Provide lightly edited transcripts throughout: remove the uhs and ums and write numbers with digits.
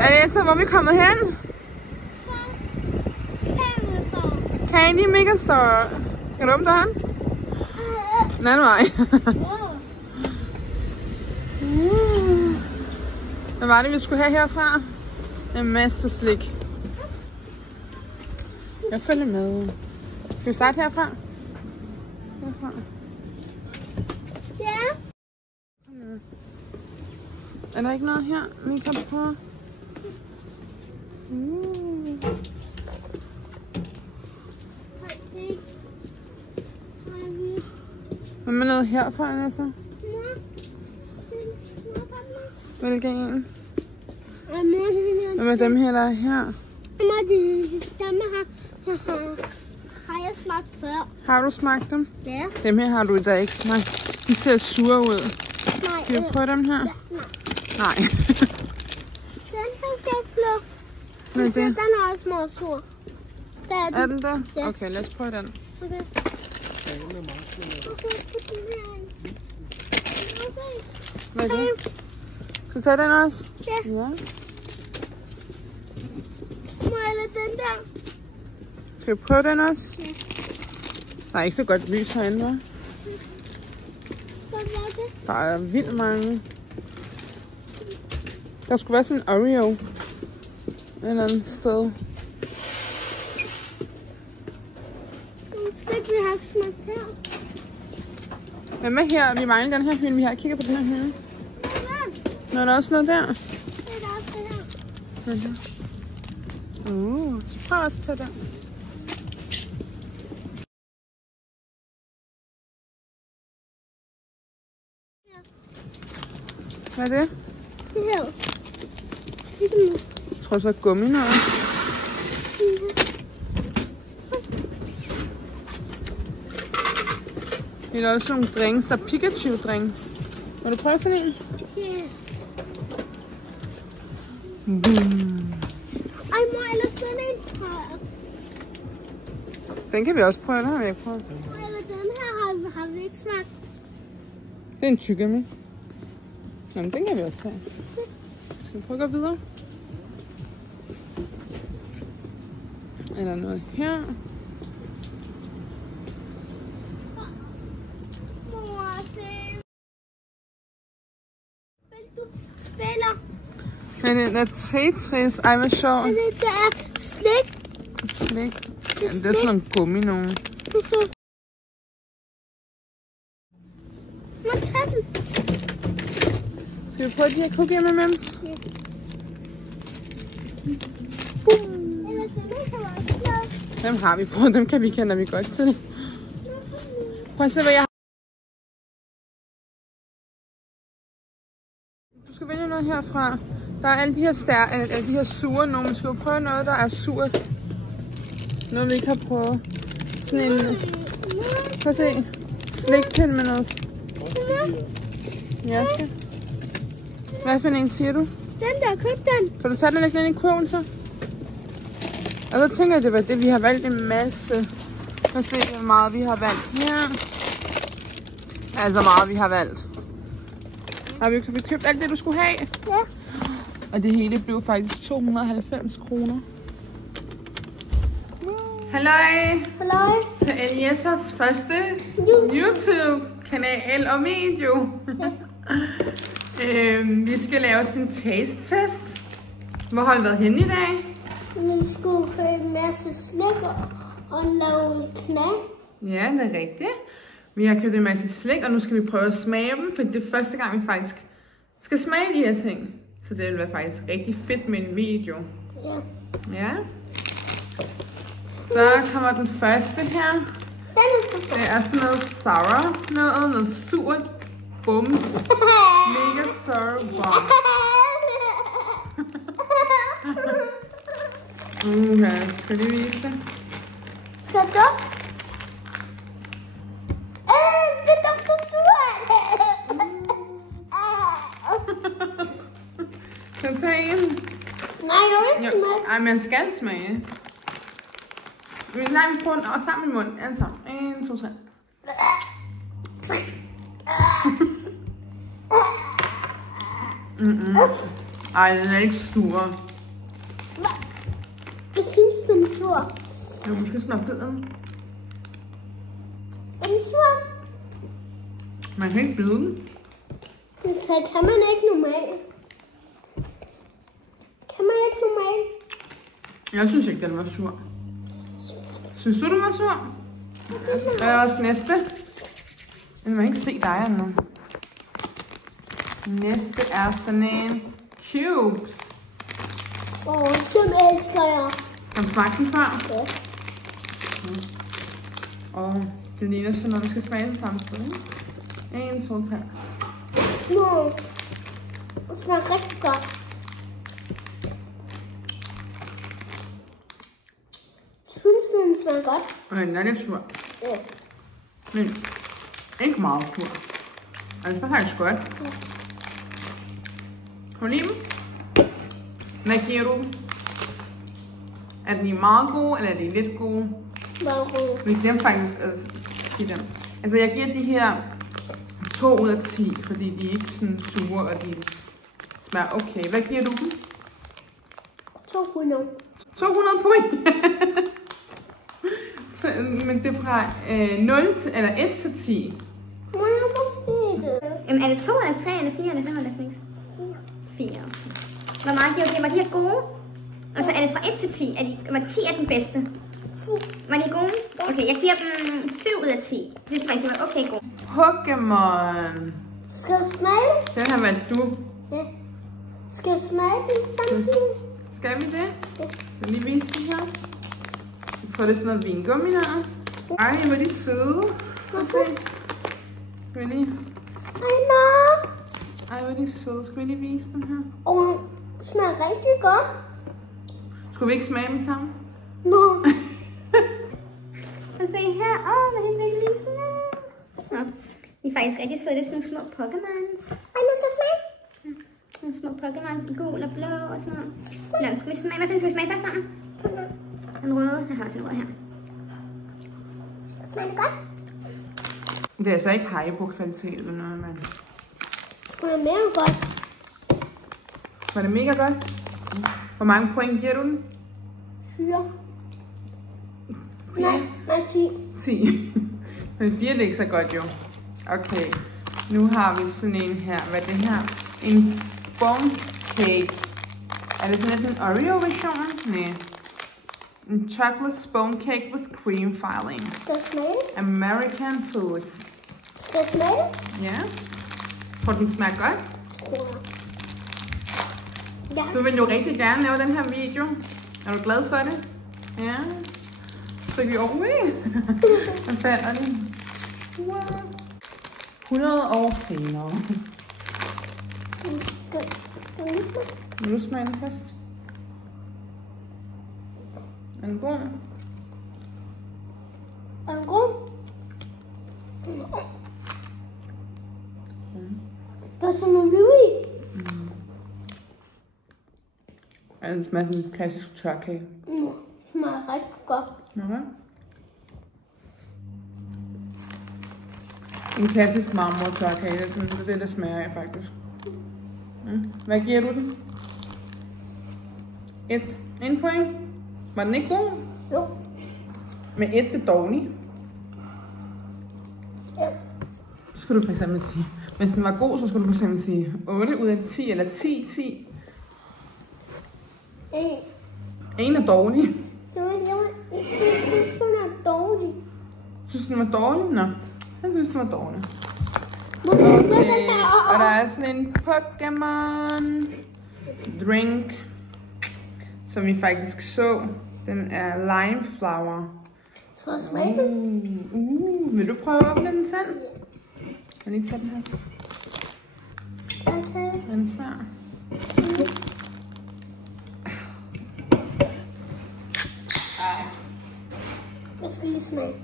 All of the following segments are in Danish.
Alessa, hvor er vi kommet hen? Candy Megastore. Kan du åbne døren? Nej, nej. Hvad var det, vi skulle have herfra? En masse slik. Jeg følger med. Skal vi starte herfra? Herfra. Ja. Er der ikke noget her, vi kan prøve? Hvad med noget herfra, Alessa? Hvilken en? Hvad med dem her, der er her? Dem har jeg smagt før. Har du smagt dem? Ja. Dem her har du da ikke smagt. De ser sure ud. Nej. Skal vi prøve dem her? Nej. Den her skal jeg flå. Hvad er det? Den er også meget sur. Er den der? Ja. Okay, lad os prøve den. Okay. Hvad er det? Skal du tage den også? Ja. Ja. Må jeg lade den der? Skal vi prøve den også? Ja. Der er ikke så godt lys herinde, hva'? Hvad var det? Der er vildt mange. Der skulle være sådan en Oreo. Et eller andet sted. Måske vi har ikke smagt her. Hvad med her? Vi mangler den her hylde. Vi har kigget på den her hylde. Nå, er der også noget der? Det er der også her. Så prøv også at tage den. Hvad er det? Det her. Jeg tror så gummi noget. Det er også nogle drinks. Der er Pikachu drinks. Vil du prøve sådan en? Ja. Boom. Ej, må jeg lade sådan en her? Den kan vi også prøve. Den har vi ikke prøvet. Må jeg lade den her? Har vi ikke smagt? Det er en tyggegummi. Jamen, den kan vi også tage. Skal vi prøve at gå videre? Er der noget her? Mor, se. Du spiller. Men den er Tetris. Ej, hvor sjovt. Men det er slik. Slik. Ja, det er sådan nogle gummi nogen. Må jeg tage den? Skal vi prøve de her cookier med mems? Ja. Eller den her kan også lave. Dem har vi prøvet. Dem kender vi godt til. Prøv at se, hvad jeg har. Du skal vælge noget herfra. Der er alle de her alle de her sure nogle. Vi skal jo prøve noget, der er surt. Noget, vi ikke har prøvet. Sådan en... Prøv at se. Slikpind med noget. Ja, skal. Hvad for en siger du? Den der, køb den. Kan du tage den og lægge den ind i kurven så? Og så tænker jeg, det var det, vi har valgt en masse. Prøv at se, hvor meget vi har valgt her. Altså meget, vi har valgt. Har vi købt alt det, du skulle have? Ja. Og det hele blev faktisk 290 kroner. Halløj! Halløj. Til Aliessas første YouTube-kanal og video. Vi skal lave sådan en taste-test. Hvor har vi været henne i dag? Vi skulle få en masse slik og lave knæ. Ja, det er rigtigt. Vi har købt en masse slik, og nu skal vi prøve at smage dem, for det er første gang, vi faktisk skal smage de her ting. Så det vil være faktisk rigtig fedt med en video. Ja. Ja. Så kommer den første her. Det er sådan noget sour, noget surt bums. Mega sour bomb. Skal vi vise det? Skal du? Det dufter surt. Skal du tage en? Nej, jeg vil ikke smage. Ej, man skal smage. Vi prøver den og sammen i munden. Alle sammen. 1, 2, 3. Ej, den er ikke sur. Jeg synes, den er sur. Ja, du skal smage bideren. Er den sur? Man kan ikke bide den. Så kan man ikke normalt. Kan man ikke normalt? Jeg synes ikke, den var sur. Synes du, den var sur? Der er også næste. Men man kan ikke se dig endnu. Næste er sådan en cubes. Dem elsker jeg. Har du smagt den før? Ja. Og det ligner sådan noget, vi skal smage den samme sted. 1, 2, 3. Nå. Det smager rigtig godt. Synes den smager godt? Okay, den er lidt sur. Ja. Men ikke meget sur. Og det smager faktisk godt. Kan du lide dem? Hvad giver du? Er de meget gode, eller er de lidt gode? Meget gode. Vi glemte faktisk at sige dem. Altså jeg giver de her 2 ud af 10, fordi de er ikke sådan sure, og de smager okay. Hvad giver du dem? 200. 200 point! Så, men det er fra 0 til, eller 1 til 10. Må jeg bare se det? Jamen, er det 2 eller 3 eller 4 eller 5 eller 6? 4. Hvor meget giver du? Var de her gode? Og så er det fra 1 til 10. Var 10 er den bedste? 10. Var de gode? Okay, jeg giver dem 7 ud af 10. Det synes jeg, det var okay gode. Pokémon. Skal jeg smage? Den har valgt du. Ja. Skal jeg smage den samtidig? Skal vi det? Ja. Vil lige vise det her? Jeg tror, det er sådan noget vingummi her. Ej, hvor er de søde. Prøv at se. Skal vi lige... Ej, nej. Ej, hvor er de søde. Skal vi lige vise dem her? Det smager rigtig godt. Skulle vi ikke smage dem sammen? Nå. Og se her. Hvad er det lige sådan her? Nå, de er faktisk rigtig søde. Det er sådan nogle små Pokémons. Ej, nu skal jeg smage. Nogle små Pokémons i gul og blå og sådan noget. Nå, skal vi smage? Hvad skal vi smage først sammen? Den røde. Jeg har også en rød her. Smager det godt? Det er altså ikke Haribo-kvalitet eller noget, men... Smager mere godt. Var det mega godt? Hvor mange point giver du den? 4. Nej, 10. 10. Men 4 er ikke så godt jo. Okay, nu har vi sådan en her. Hvad er det her? En sponge cake. Er det sådan lidt en Oreo-version? Nej. En chocolate sponge cake with cream filling. Skal jeg smage? American food. Skal jeg smage? Ja. Tror du, den smager godt? Ja. Du vil jo rigtig gerne lave den her video. Er du glad for det? Ja. Så vi over. Hvad falder den? Wow. 100 år senere. Vil du smage den først? Er den god? Er den god? Der er sådan noget liv i. Ja, den smager sådan en klassisk tørkage. Det smager rigtig godt. Okay. En klassisk marmor-tørkage, det er det, der smager af faktisk. Hvad giver du den? 1 point. Var den ikke god? Jo. Med 1 det dårligt. Ja. Så skulle du for eksempel sige, hvis den var god, så skulle du for eksempel sige 8 ud af 10 eller 10. 1 er dårlig. Jeg synes, den er dårlig. Synes du, den var dårlig? Nå, jeg synes, den var dårlig. Okay. Og der er sådan en Pokémon drink, som vi faktisk så. Den er lime flower. Skal jeg smage den? Vil du prøve at åbne den selv? Kan jeg lige tage den her? Okay. Den er svær. Jeg skal lige smage.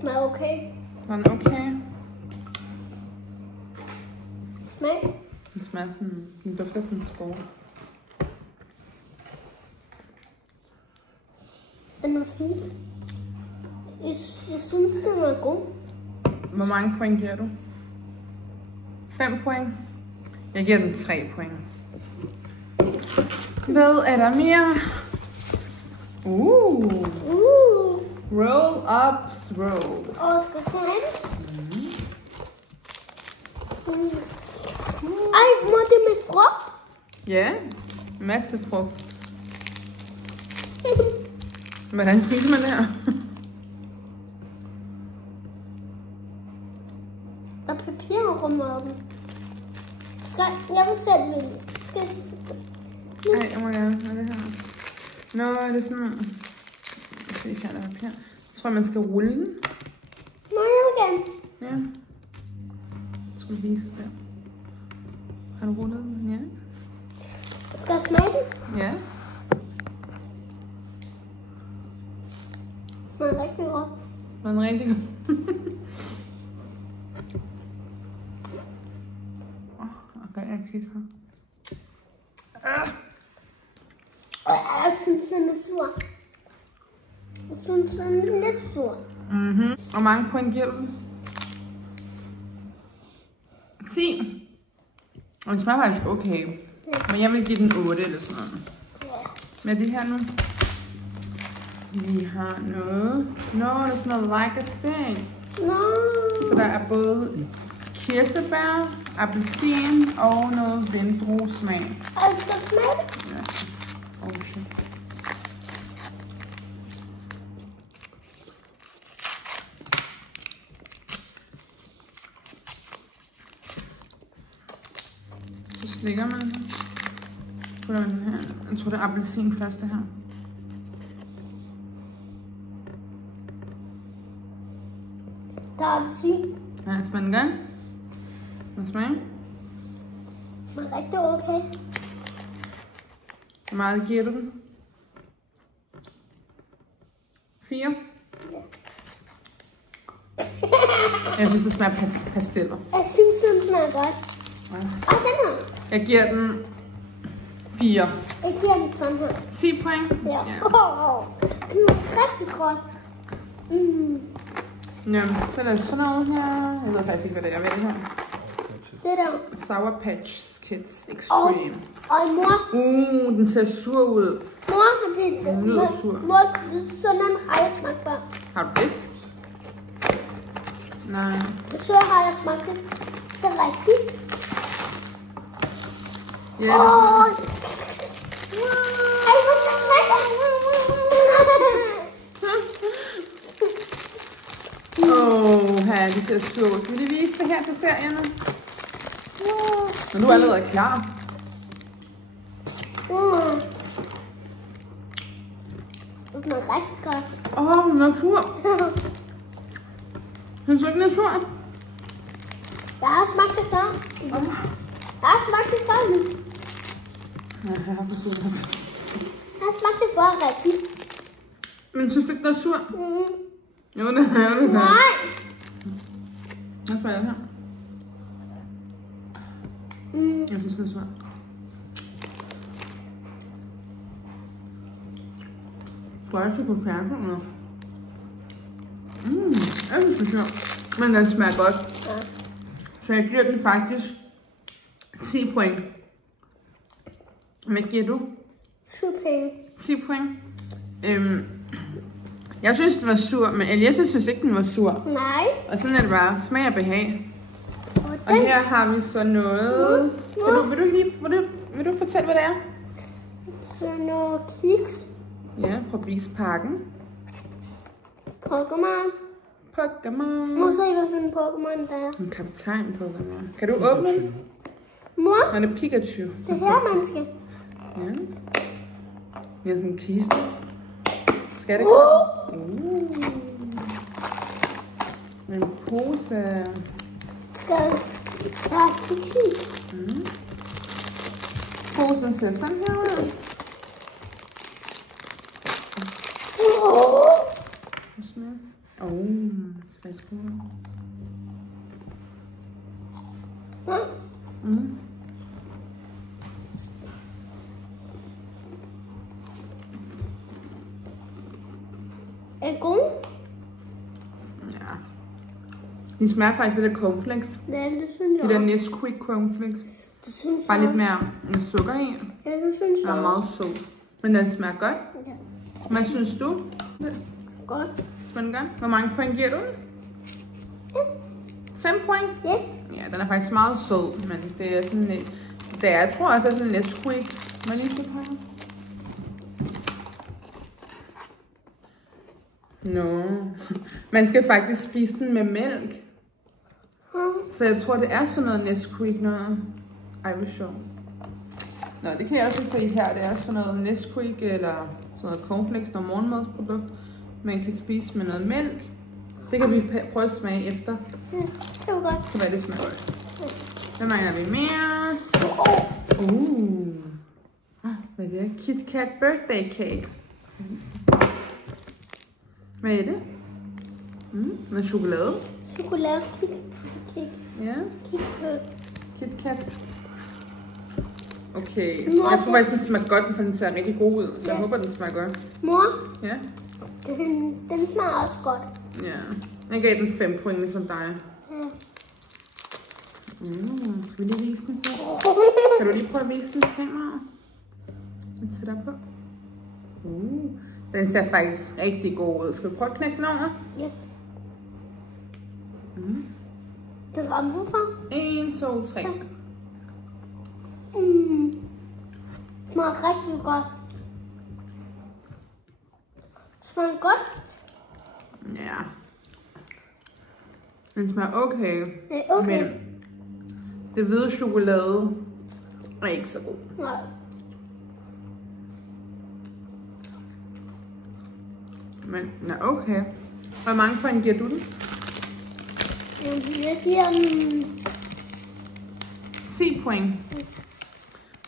Smager okay. Den er okay. Smag. Den smager sådan, den dufter sådan skov. Den er fin. Jeg synes, den er god. Hvor mange point giver du? 5 point. Jeg giver den 3 point. Hvad er der mere? Roll-ups rolls. Og skal jeg smage det? Ej, må det med frugt? Ja, masse frugt. Hvordan spiser man det her? Der er papir rundt om den. Jeg vil sætte det. Ej, jeg må gerne have det her. Nå, er det sådan noget? Jeg skal ikke have det papir. Jeg tror, man skal rulle den. Nå, jeg vil gerne. Ja. Jeg skulle vise det der. Har du rullet den? Ja. Skal jeg smage den? Ja. Den er rigtig godt. Den er rigtig god. Okay, jeg kigger. Jeg synes, den er sur. Jeg synes, den er lidt sur. Hvor mange point giver du den? 10. Og det smager faktisk okay. Men jeg vil give den 8 eller sådan noget. Med det her nu. Vi har noget. Nå, der er sådan noget like a stick. Så der er både kirsebær, appelsin og noget vindruesmag. Og skal jeg smage det? Ja. Oh shit. Så slikker man den. Putter man den her. Jeg tror, det er appelsin først, det her. Der er appelsin. Ja, smag den godt. Hvad smager? Det smager rigtig okay. Hvor meget giver du den? 4? Jeg synes, det smager pasteller. Jeg synes, den smager godt. Ja. Og den her. Jeg giver den 4. Jeg giver den sådan her. 10 point? Ja. Ja. Den er rigtig godt. Jamen, så er der sådan noget her. Jeg ved faktisk ikke, hvad det er. Hvad er det her? Det der. Sour Patch Kids Extreme. Og mor. Den ser sur ud. Mor har det. Den lyder sur. Mor, sådan en har jeg smagt før. Har du det? Nej. Så har jeg smagt det. Det er rigtigt. Ja. Ej, hvor skal jeg smage det? Her, det ser sur ud. Skal vi lige vise det her til serierne? Men du er allerede klar. Det smager rigtig godt. Den er sur. Synes du ikke, den er sur? Jeg har smagt det før. Jeg har smagt det før nu. Ja, jeg har forstået det. Jeg har smagt det før rigtigt. Men synes du ikke, den er sur? Jo, det er det. Nej. Hvad smager den her? Jeg synes, den er sur. Skal jeg se på fjernsynet? Jeg synes, den er sur. Men den smager godt. Ja. Så jeg giver den faktisk 10 point. Hvad giver du? 10 point. Jeg synes, den var sur, men Elias synes ikke, den var sur. Nej. Og sådan er det bare. Smag og behag. Og her har vi så noget. Vil du fortælle, hvad det er? Så noget kiks. Ja, fra Bisparken. Pokémon. Må se, hvad for en Pokémon der er. En kaptajn Pokémon. Kan du åbne den? Mor, Han er Pikachu. det er her, man skal. Ja. Vi har sådan en kiste. Skal det komme? En pose. Skal der er kiks i? Posen ser sådan her ud. Hvad smager? Smager Er det god? Ja. De smager faktisk lidt af cornflakes. Ja, det synes jeg. De der Nesquik cornflakes. Det synes Bare jeg. lidt mere med sukker i. Ja, det synes Den er jeg. meget sød. Men den smager godt. Ja. Hvad synes du? Godt. Smager den godt? Hvor mange point giver du den? 5 point? Ja. Ja, den er faktisk meget sød, men det er sådan lidt... Jeg tror også, det er sådan lidt Nesquik. Må jeg lige se på her? Nå. Man skal faktisk spise den med mælk. Så jeg tror, det er sådan noget Nesquik noget. Ej, hvor sjovt. Nå, det kan jeg også se her. Det er sådan noget Nesquik eller sådan noget cornflakes, noget morgenmadsprodukt. Man kan spise med noget mælk. Det kan vi prøve at smage efter. Ja, det var godt. Så hvad det smager. Hvad mangler vi mere? Hvad er det? Kit Kat Birthday Cake. Hvad er det? Med chokolade. Chokolade. Ja. KitKat. KitKat. Okay. Jeg tror faktisk, den smager godt, for den ser rigtig god ud. Så jeg håber, den smager godt. Mor, Ja. den smager også godt. Ja. Jeg gav den 5 point, ligesom dig. Ja. Skal vi lige vise den? Kan du lige prøve at vise den til kameraet? Den sætter på. Den ser faktisk rigtig god ud. Skal vi prøve at knække den over? Ja. Den rammer du for? 1, 2, 3. Smager rigtig godt. Smager godt? Ja. Den smager okay. Okay. Men det hvide chokolade er ikke så god. Nej. Men den er okay. Hvor mange point giver du den? Jeg giver den 10 point.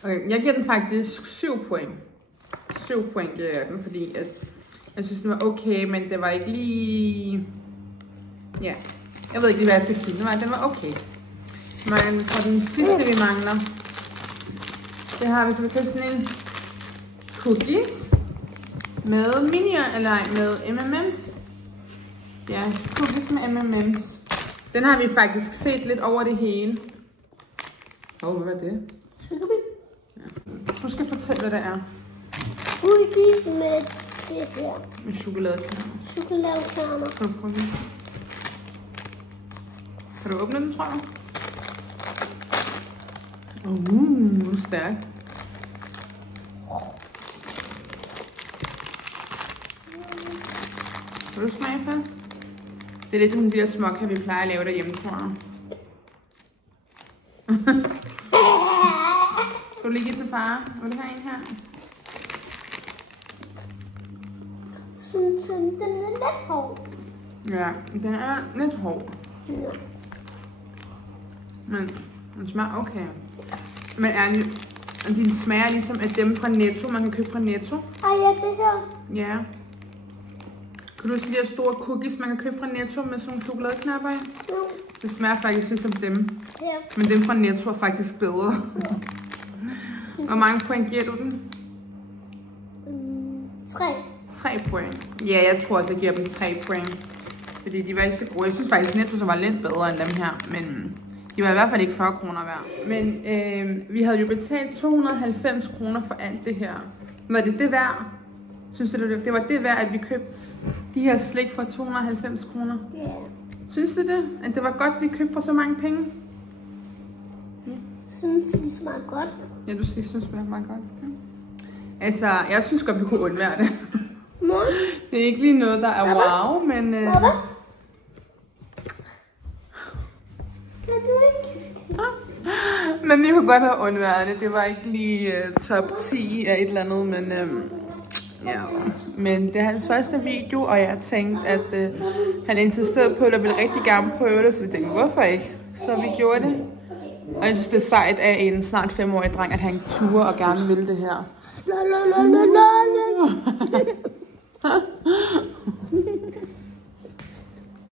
Okay, jeg giver den faktisk 7 point. 7 point giver jeg den, fordi at jeg synes, den var okay, men det var ikke lige... Ja, jeg ved ikke lige, hvad jeg skal sige. Den var okay. Men for den sidste, vi mangler, det har vi så købt sådan en cookies med med M&M's. Ja, cookies med M&M's. Den har vi faktisk set lidt over det hele. Hvad var det? Ja. Du skal fortælle, hvad det er. cookies med det her. Med chokoladekerner. Chokoladekerner. Kan du prøve at vise? Kan du åbne den, tror jeg? Stærkt. Vil du smage først? Det er lidt som de der småkager, vi plejer at lave derhjemme, tror jeg. Skal du lige give til far? Vil du have en her? Synes den er lidt hård. Ja, den er lidt hård. Ja. Men den smager okay. Men de smager ligesom af dem fra Netto, man kan købe fra Netto. Ja, det her. Ja. Kan du huske de der store cookies, man kan købe fra Netto med sådan nogle chokoladeknapper i? Ja. Det smager faktisk ligesom dem. Ja. Men dem fra Netto er faktisk bedre. Hvor mange point giver du den? 3. 3 point. Ja, jeg tror også, jeg giver dem 3 point. Fordi de var ikke så gode. Jeg synes faktisk, Netto så var lidt bedre end dem her. Men de var i hvert fald ikke 40 kroner værd. Men vi havde jo betalt 290 kroner for alt det her. Var det værd? Synes du, det var det værd, at vi købte de her slik for 290 kroner? Ja. Synes du det? At det var godt, vi købte for så mange penge? Ja. Synes de smager godt? Ja, du synes, det smager meget godt. Okay. Altså, jeg synes godt, vi kunne undvære det. Mor? Det er ikke lige noget, der er wow, men... Kan du ikke? Men vi kunne godt have undværet det. Det var ikke lige top 10 af et eller andet, men... Ja, men det er hans første video, og jeg tænkte, at han insisterede på, at jeg ville rigtig gerne prøve det, så vi tænkte, hvorfor ikke? Så vi gjorde det. Og jeg synes, det er sejt af en snart 5-årig dreng, at han turer og gerne vil det her.